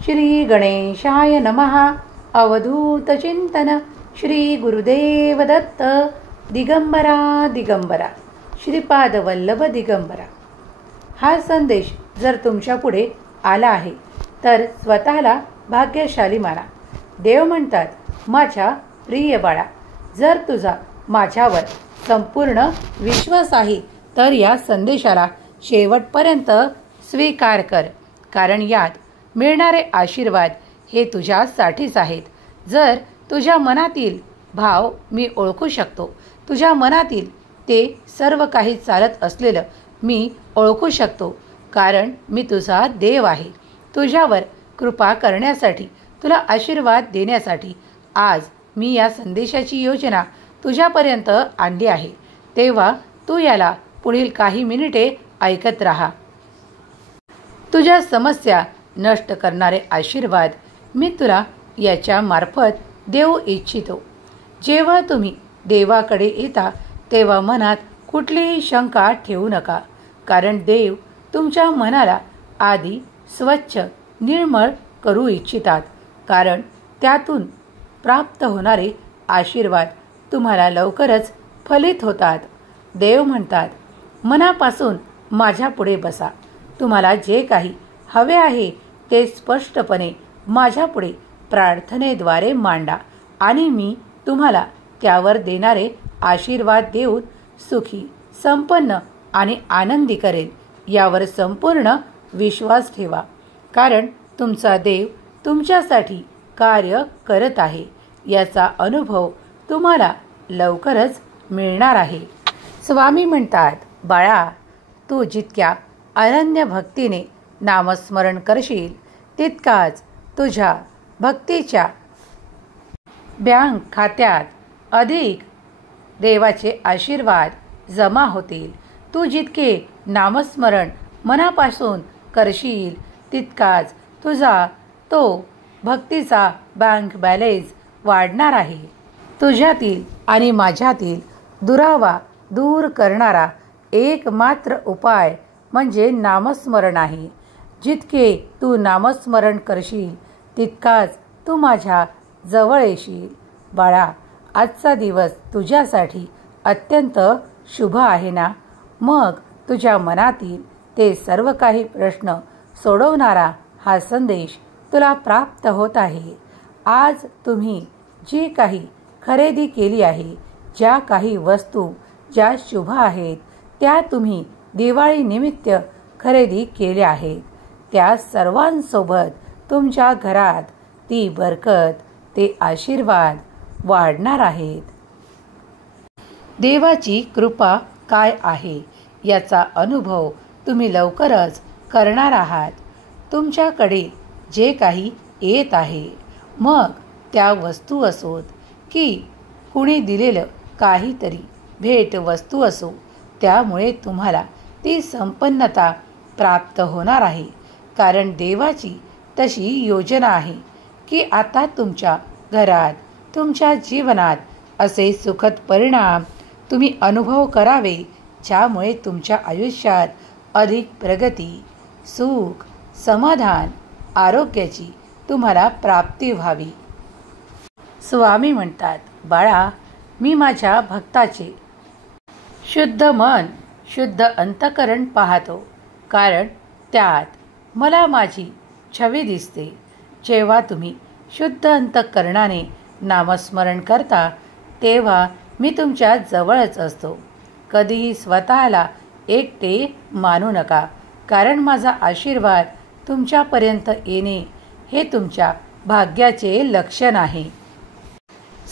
श्री गणेशाय नमः. अवधूत चिंतन. श्री गुरुदेव दत्त. दिगंबरा दिगंबरा श्रीपाद वल्लभ दिगंबरा. हा संदेश जर तुमच्या पुढे आला आहे तर स्वतःला भाग्यशाली माना. देव म्हणतात, माझ्या प्रिय बाळा, जर तुझा माझ्यावर संपूर्ण विश्वास आहे तर या संदेशाला शेवटपर्यंत स्वीकार कर, कारण यात मिळणारे आशीर्वाद हे तुझ्यासाठीच आहेत. जर तुझ्या मनातील भाव मी ओळखू शकतो, तुझ्या मनातील ते सर्व काही चालत असलेलं मी ओळखू शकतो, कारण मी तुझा देव आहे. तुझ्यावर कृपा करण्यासाठी, तुला आशीर्वाद देण्यासाठी आज मी या संदेशाची योजना तुझ्यापर्यंत आणली आहे. तेव्हा तू याला पुढील काही मिनिटे ऐकत राहा. तुझ्या समस्या नष्ट करणारे आशीर्वाद मी तुला याच्या मार्फत देऊ इच्छितो. जेव्हा तुम्ही देवाकडे येता तेव्हा मनात कुठलीही शंका ठेवू नका, कारण देव तुमच्या मनाला आधी स्वच्छ निर्मळ करू इच्छितात, कारण त्यातून प्राप्त होणारे आशीर्वाद तुम्हाला लवकरच फलित होतात. देव म्हणतात, मनापासून माझ्या पुढे बसा. तुम्हाला जे काही हवे आहे ते स्पष्टपणे माझ्या पुढे प्रार्थनेद्वारे मांडा आणि मी तुम्हाला त्यावर देणारे आशीर्वाद देऊन सुखी, संपन्न आणि आनंदी करेन. यावर संपूर्ण विश्वास ठेवा, कारण तुमचा देव तुमच्यासाठी कार्य करत आहे. याचा अनुभव तुम्हाला लवकरच मिळणार आहे. स्वामी म्हणतात, बाळा, तू जितक्या अनन्य भक्तीने नामस्मरण करशील तितकाच तुझ्या भक्तीच्या बँक खात्यात अधिक देवाचे आशीर्वाद जमा होतील. तू जितके नामस्मरण मनापासून करशील तितकाच तुझा तो भक्तीचा बँक बॅलेन्स वाढणार आहे. तुझ्यातील आणि माझ्यातील दुरावा दूर करणारा एकमात्र उपाय म्हणजे नामस्मरण आहे. जितके तू नामस्मरण करशील तितकाच तू माझ्या जवळ येशील. बाळा, आजचा दिवस तुझ्यासाठी अत्यंत शुभ आहे ना? मग तुझ्या मनातील ते सर्व काही प्रश्न सोडवणारा हा संदेश तुला प्राप्त होत आहे. आज तुम्ही जी काही खरेदी केली आहे, ज्या काही वस्तू ज्या शुभ आहेत त्या तुम्ही दिवाळी निमित्त खरेदी केल्या आहेत, त्या सर्वांसोबत तुमच्या घरात ती बरकत, ते आशीर्वाद वाढणार आहेत. देवाची कृपा काय आहे याचा अनुभव तुम्ही लवकरच करणार आहात. तुमच्याकडे जे काही येत आहे, मग त्या वस्तू असोत की कुणी दिलेलं काहीतरी भेट वस्तू असो, त्यामुळे तुम्हाला ती संपन्नता प्राप्त होणार आहे. कारण देवाची तशी योजना आहे की आता तुमच्या घरात, तुमच्या जीवनात असे सुखद परिणाम तुम्ही अनुभव करावे, ज्यामुळे तुमच्या आयुष्यात अधिक प्रगती, सुख, समाधान, आरोग्याची तुम्हाला प्राप्ती व्हावी. स्वामी म्हणतात, बाळा, मी माझ्या भक्ताचे शुद्ध मन, शुद्ध अंतःकरण पाहतो, कारण त्यात मला माझी छवी दिसते. जेव्हा तुम्ही शुद्ध अंतःकरणाने नामस्मरण करता तेव्हा मी तुमच्या जवळच असतो. कधीही स्वतःला एकटे मानू नका, कारण माझा आशीर्वाद तुमच्यापर्यंत येणे हे तुमच्या भाग्याचे लक्षण आहे.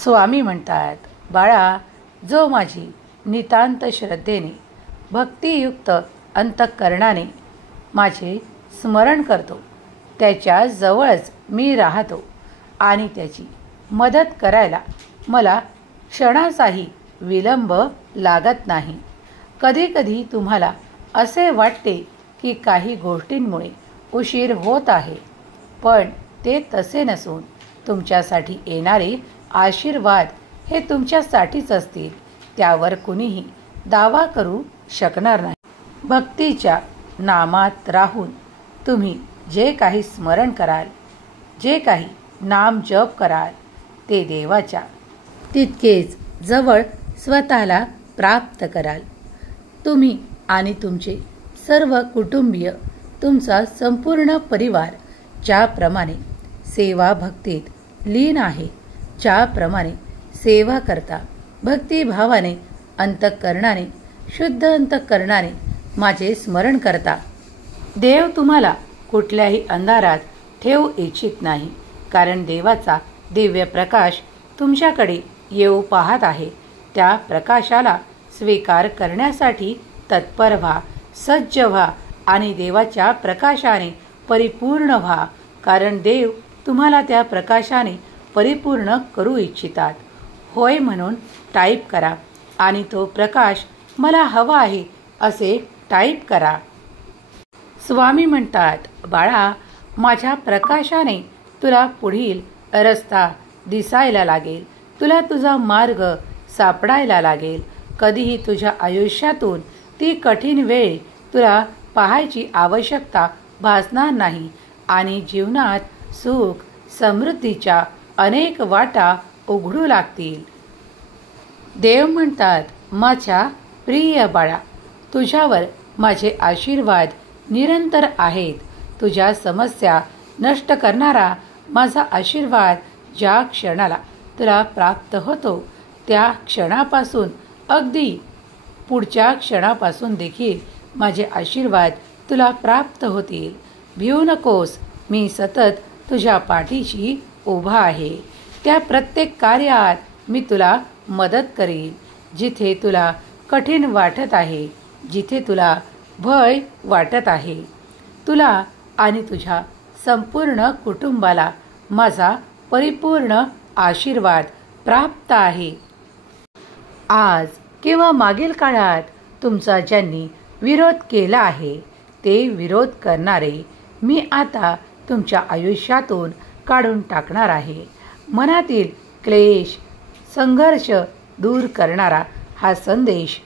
स्वामी म्हणतात, बाळा, जो माझी नितांत श्रद्धेने, भक्तियुक्त अंतःकरणाने माझे स्मरण करतो त्याच्या जवळच मी राहतो आणि त्याची मदत करायला मला क्षणाचाही विलंब लागत नाही. कधीकधी तुम्हाला असे वाटते की काही गोष्टींमुळे उशीर होत आहे, पण ते तसे नसून तुमच्यासाठी येणारे आशीर्वाद हे तुमच्यासाठीच असतील. त्यावर कुणीही दावा करू शकणार नाही. भक्तीच्या नामात राहून तुम्ही जे काही स्मरण कराल जे काही नाम जप कराल ते देवाच्या तितकेच जवळ स्वतःला प्राप्त कराल. तुम्ही आणि तुमचे सर्व कुटुंबीय, तुमचा संपूर्ण परिवार ज्याप्रमाणे सेवा भक्तीत लीन आहे, ज्याप्रमाणे सेवा करता भक्तिभावाने अंतःकरणाने, शुद्ध अंतःकरणाने माझे स्मरण करता, देव तुम्हाला कुठल्याही अंधारात ठेवू इच्छित नाही. कारण देवाचा दिव्य प्रकाश तुमच्याकडे येऊ पाहत आहे. त्या प्रकाशाला स्वीकार करण्यासाठी तत्पर व्हा, सज्ज व्हा आणि देवाच्या प्रकाशाने परिपूर्ण व्हा. कारण देव तुम्हाला त्या प्रकाशाने परिपूर्ण करू इच्छितात. होय म्हणून टाईप करा आणि तो प्रकाश मला हवा आहे असे टाईप करा. स्वामी म्हणतात, बाळा, माझ्या प्रकाशाने तुला पुढील रस्ता दिसायला लागेल. तुला तुझा मार्ग सापडायला लागेल. कधीही तुझ्या आयुष्यातून ती कठीण वेळ तुला पाहायची आवश्यकता भासणार नाही आणि जीवनात सुख समृद्धीच्या अनेक वाटा उघडू लागतील. देव म्हणतात, माझ्या प्रिय बाळा, तुझ्यावर माझे आशीर्वाद निरंतर आहेत. तुझ्या समस्या नष्ट करणारा माझा आशीर्वाद ज्या क्षणाला तुला प्राप्त होतो त्या क्षणापासून अगदी पुढच्या क्षणापासून देखील माझे आशीर्वाद तुला प्राप्त होतील. भिवू नकोस, मी सतत तुझ्या पाठीशी उभा आहे. त्या प्रत्येक कार्यात मी तुला मदत करीन. जिथे तुला कठीण वाटत आहे, जिथे तुला भय वाटत आहे, तुला आणि तुझ्या संपूर्ण कुटुंबाला माझा परिपूर्ण आशीर्वाद प्राप्त आहे. आज किंवा मागील काळात तुमचा ज्यांनी विरोध केला आहे ते विरोध करणारे मी आता तुमच्या आयुष्यातून काढून टाकणार आहे. मनातील क्लेश, संघर्ष दूर करणारा हा संदेश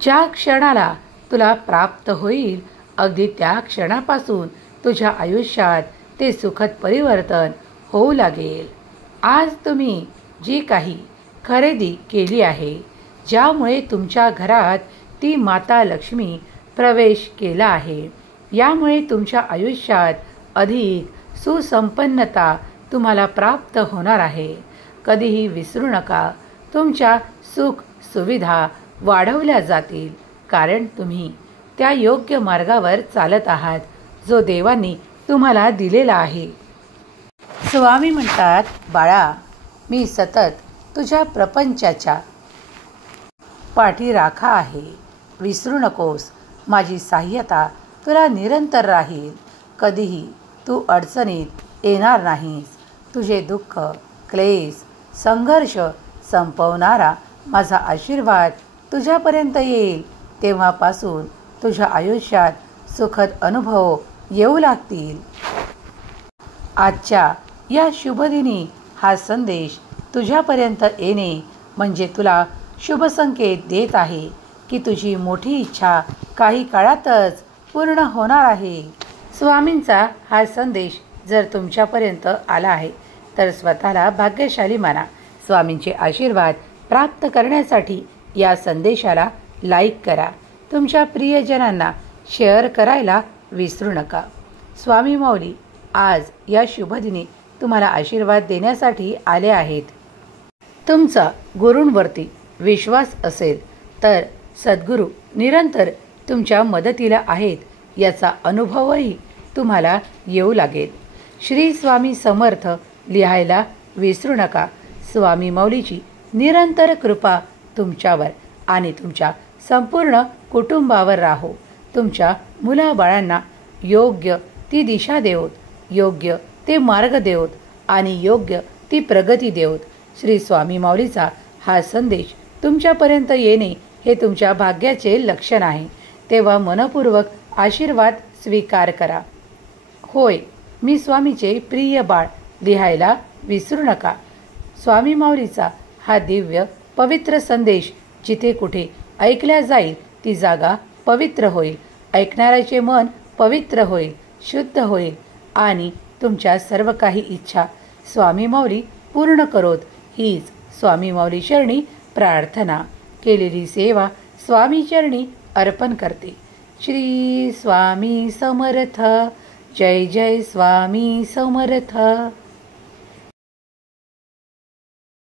ज्या क्षणाला तुला प्राप्त होईल, अगदी त्या क्षणापासून तुझ्या आयुष्यात ते सुखद परिवर्तन होऊ लागेल. आज तुम्ही जी काही खरेदी केली आहे, ज्यामुळे तुमच्या घरात ती माता लक्ष्मी प्रवेश केला आहे, यामुळे तुमच्या आयुष्यात अधिक सुसंपन्नता तुम्हाला प्राप्त होणार आहे. कधीही विसरू नका, तुमच्या सुख सुविधा वाढवल्या जातील, कारण तुम्ही त्या योग्य मार्गावर चालत आहात जो देवांनी तुम्हाला दिलेला आहे. स्वामी म्हणतात, बाळा, मी सतत तुझ्या प्रपंचाच्या पाठीराखा आहे. विसरू नकोस, माझी सहाय्यता तुला निरंतर राहील. कधीही तू अडचणीत येणार नाहीस. तुझे दुःख, क्लेश, संघर्ष संपवणारा माझा आशीर्वाद तुझ्यापर्यंत येईल. तेव्हापासून तुझ्या आयुष्यात सुखद अनुभव येऊ लागतील. आजच्या या शुभदिनी हा संदेश तुझ्यापर्यंत येणे म्हणजे तुला शुभ संकेत देत आहे की तुझी मोठी इच्छा काही काळातच पूर्ण होणार आहे. स्वामींचा हा संदेश जर तुमच्यापर्यंत आला आहे तर स्वतःला भाग्यशाली माना. स्वामींचे आशीर्वाद प्राप्त करण्यासाठी या संदेशाला लाईक करा. तुमच्या प्रियजनांना शेअर करायला विसरू नका. स्वामी माऊली आज या शुभदिनी तुम्हाला आशीर्वाद देण्यासाठी आले आहेत. तुमचा गुरूंवरती विश्वास असेल तर सद्गुरू निरंतर तुमच्या मदतीला आहेत याचा अनुभवही तुम्हाला येऊ लागेल. श्री स्वामी समर्थ लिहायला विसरू नका. स्वामी माऊलीची निरंतर कृपा तुमच्यावर आणि तुमच्या संपूर्ण कुटुंबावर राहो. तुमच्या मुलाबाळांना योग्य ती दिशा देवोत, योग्य ते मार्ग देवोत आणि योग्य ती प्रगती देवोत. श्री स्वामी माऊलीचा हा संदेश तुमच्यापर्यंत येणे हे तुमच्या भाग्याचे लक्षण आहे. तेव्हा मनपूर्वक आशीर्वाद स्वीकार करा. होय, मी स्वामीचे प्रिय बाळ लिहायला विसरू नका. स्वामी माऊलीचा हा दिव्य पवित्र संदेश जिथे कुठे ऐकल्या जाईल ती जागा पवित्र होईल. ऐकणाऱ्याचे मन पवित्र होईल, शुद्ध होईल आणि तुमच्या सर्व काही इच्छा स्वामी माऊली पूर्ण करोत हीच स्वामी माऊली चरणी प्रार्थना. केलेली सेवा स्वामी चरणी अर्पण करते. श्री स्वामी समर्थ. जय जय स्वामी समर्थ.